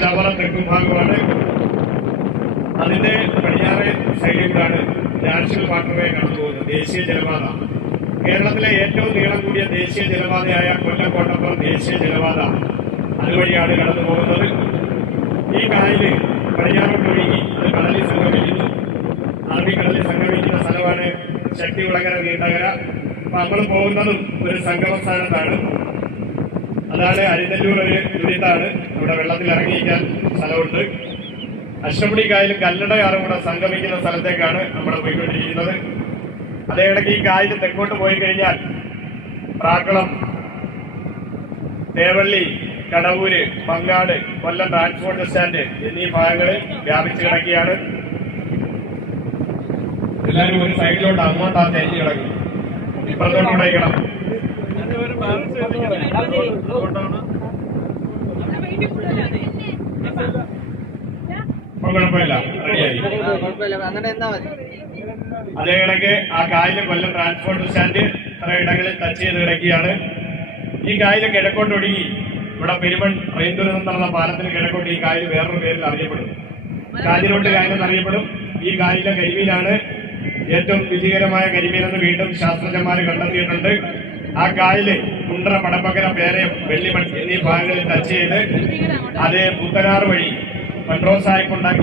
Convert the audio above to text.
ചവറ തെക്കും ഭാഗമാണ്. അതിന്റെ പടിഞ്ഞാറ് സൈഡിലാണ് നാഷണൽ വാട്ടർവേ കടന്നു പോകുന്നത്, ദേശീയ ജലപാത. കേരളത്തിലെ ഏറ്റവും നീളം കൂടിയ ദേശീയ ജലപാതയായ കൊല്ലം കോട്ടപ്പുറം ദേശീയ ജലപാത അതുവഴിയാണ് കടന്നു പോകുന്നത്. ഈ കായല് പടിഞ്ഞാറോട്ട് ഒഴുകി അത് കടലിൽ സംഗമിക്കുന്നു. അറബിക്കടലിൽ സംഗമിക്കുന്ന സ്ഥലമാണ് ശക്തികുളങ്ങര നീണ്ടകര. അപ്പൊ നമ്മൾ പോകുന്നതും ഒരു സംഗമ സ്ഥാനത്താണ്. അതാണ് അരിനെല്ലൂർ ഒരു ദുരിതാണ്. അവിടെ വെള്ളത്തിൽ ഇറങ്ങിയിരിക്കാൻ സ്ഥലമുണ്ട്. അഷ്ടമുടി കായലും കല്ലടയാറും കൂടെ സംഗമിക്കുന്ന സ്ഥലത്തേക്കാണ് നമ്മൾ പോയിക്കൊണ്ടിരിക്കുന്നത്. അതേ ഇടയ്ക്ക് ഈ കായൽ തെക്കോട്ട് പോയി കഴിഞ്ഞാൽ പ്രാക്കുളം, തേവള്ളി, കടവൂര്, മങ്ങാട്, കൊല്ലം ട്രാൻസ്പോർട്ട് സ്റ്റാൻഡ് എന്നീ ഭാഗങ്ങളിൽ വ്യാപിച്ചു കിടക്കുകയാണ്. എല്ലാവരും ഒരു സൈഡിലോട്ട് അങ്ങോട്ടാ തേഞ്ഞു കിടക്കും, ഇപ്പുറത്തോട്ട് ഇടയ്ക്കണം. കുഴപ്പമില്ല, റെഡിയായി. അതേ ഇടയ്ക്ക് ആ കായല് കൊല്ലം ട്രാൻസ്പോർട്ട് സ്റ്റാൻഡ് കുറെ ഇടങ്ങളിൽ ടച്ച് ചെയ്ത് കിടക്കുകയാണ്. ഈ കായല് കിഴക്കോട്ട് ഒഴുകി ഇവിടെ പെരുമൺ ട്രെയിൻ ദുരന്തം നടന്ന പാലത്തിന് കിഴക്കോട്ട് ഈ കായൽ വേറൊരു പേരിൽ അറിയപ്പെടും, കാഞ്ഞിരോട്ട് കായലെന്ന് അറിയപ്പെടും. ഈ കായലിലെ കരിമീനാണ് ഏറ്റവും രുചികരമായ കരിമീനെന്ന് വീണ്ടും ശാസ്ത്രജ്ഞന്മാർ കണ്ടെത്തിയിട്ടുണ്ട്. ആ കായല് കുണ്ട്ര, പടപ്പക്കര, പേരയം, വെള്ളിമൺ എന്നീ ഭാഗങ്ങളിൽ ടച്ച് ചെയ്ത് അത് പുത്തനാറ് വഴി മൺട്രോസ് ആയിപ്പുണ്ടാക്കി